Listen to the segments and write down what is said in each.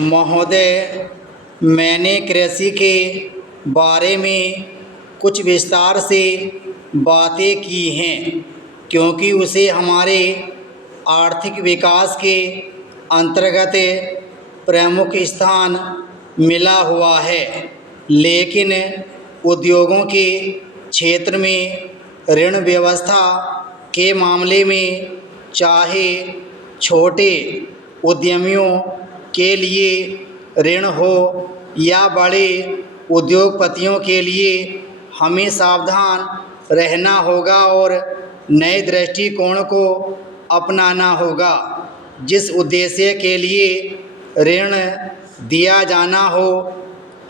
महोदय, मैंने कृषि के बारे में कुछ विस्तार से बातें की हैं क्योंकि उसे हमारे आर्थिक विकास के अंतर्गत प्रमुख स्थान मिला हुआ है। लेकिन उद्योगों के क्षेत्र में ऋण व्यवस्था के मामले में, चाहे छोटे उद्यमियों के लिए ऋण हो या बड़े उद्योगपतियों के लिए, हमें सावधान रहना होगा और नए दृष्टिकोण को अपनाना होगा। जिस उद्देश्य के लिए ऋण दिया जाना हो,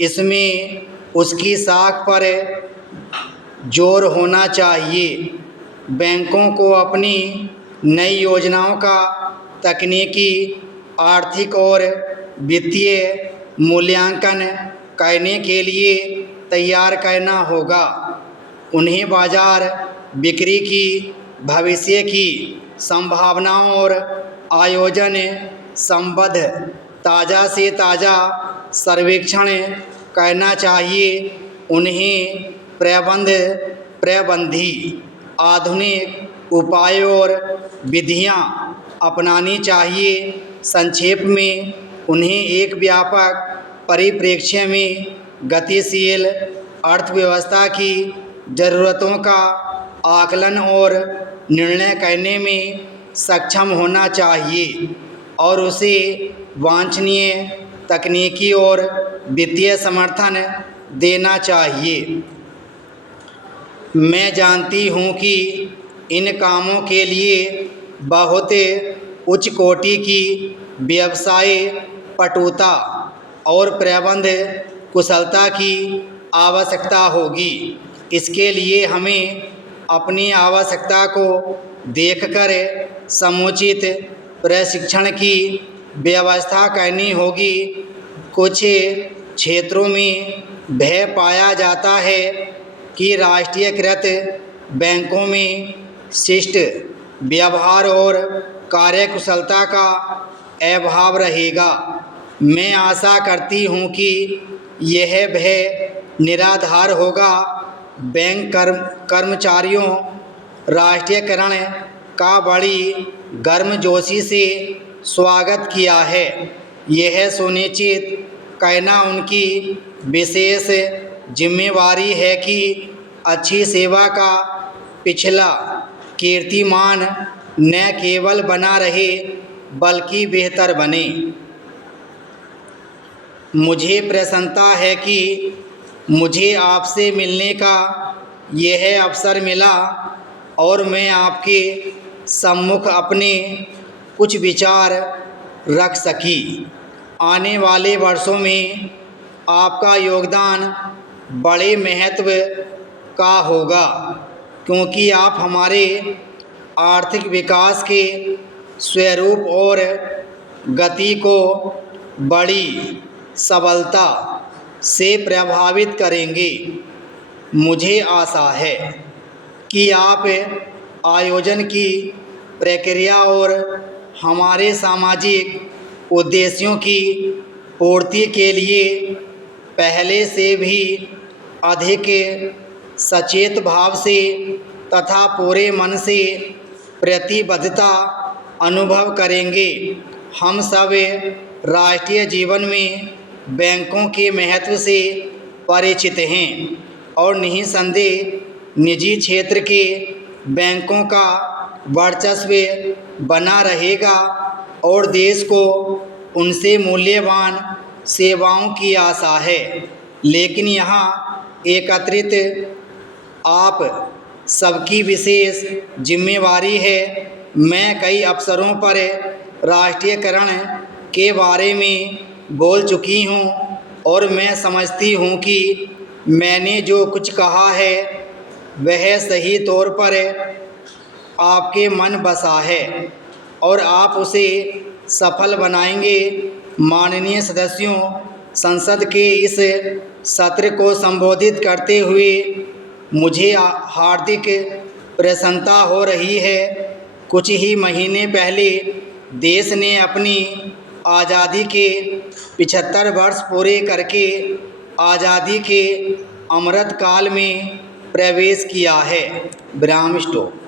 इसमें उसकी साख पर जोर होना चाहिए। बैंकों को अपनी नई योजनाओं का तकनीकी, आर्थिक और वित्तीय मूल्यांकन करने के लिए तैयार करना होगा। उन्हें बाजार बिक्री की भविष्य की संभावनाओं और आयोजन संबद्ध ताज़ा से ताज़ा सर्वेक्षण करना चाहिए। उन्हें प्रबंधी आधुनिक उपायों और विधियां अपनानी चाहिए। संक्षेप में, उन्हें एक व्यापक परिप्रेक्ष्य में गतिशील अर्थव्यवस्था की ज़रूरतों का आकलन और निर्णय करने में सक्षम होना चाहिए और उसे वांछनीय तकनीकी और वित्तीय समर्थन देना चाहिए। मैं जानती हूँ कि इन कामों के लिए बहुत उच्च कोटि की व्यवसाय पटुता और प्रबंध कुशलता की आवश्यकता होगी। इसके लिए हमें अपनी आवश्यकता को देखकर समुचित प्रशिक्षण की व्यवस्था करनी होगी। कुछ क्षेत्रों में भय पाया जाता है कि राष्ट्रीयकृत बैंकों में शिष्ट व्यवहार और कार्यकुशलता का अभाव रहेगा। मैं आशा करती हूँ कि यह भय निराधार होगा। बैंक कर्मचारियों राष्ट्रीयकरण का बड़ी गर्मजोशी से स्वागत किया है। यह सुनिश्चित करना उनकी विशेष जिम्मेवारी है कि अच्छी सेवा का पिछला कीर्तिमान न केवल बना रहे बल्कि बेहतर बने। मुझे प्रसन्नता है कि मुझे आपसे मिलने का यह अवसर मिला और मैं आपके सम्मुख अपने कुछ विचार रख सकी। आने वाले वर्षों में आपका योगदान बड़े महत्व का होगा क्योंकि आप हमारे आर्थिक विकास के स्वरूप और गति को बड़ी सबलता से प्रभावित करेंगे। मुझे आशा है कि आप आयोजन की प्रक्रिया और हमारे सामाजिक उद्देश्यों की पूर्ति के लिए पहले से भी अधिक सचेत भाव से तथा पूरे मन से प्रतिबद्धता अनुभव करेंगे। हम सब राष्ट्रीय जीवन में बैंकों के महत्व से परिचित हैं और निसंदेह निजी क्षेत्र के बैंकों का वर्चस्व बना रहेगा और देश को उनसे मूल्यवान सेवाओं की आशा है। लेकिन यहाँ एकत्रित आप सबकी विशेष जिम्मेवारी है। मैं कई अवसरों पर राष्ट्रीयकरण के बारे में बोल चुकी हूँ और मैं समझती हूँ कि मैंने जो कुछ कहा है वह सही तौर पर आपके मन बसा है और आप उसे सफल बनाएंगे। माननीय सदस्यों, संसद के इस सत्र को संबोधित करते हुए मुझे हार्दिक प्रसन्नता हो रही है। कुछ ही महीने पहले देश ने अपनी आज़ादी के 75 वर्ष पूरे करके आज़ादी के अमृत काल में प्रवेश किया है। विराम स्टॉप।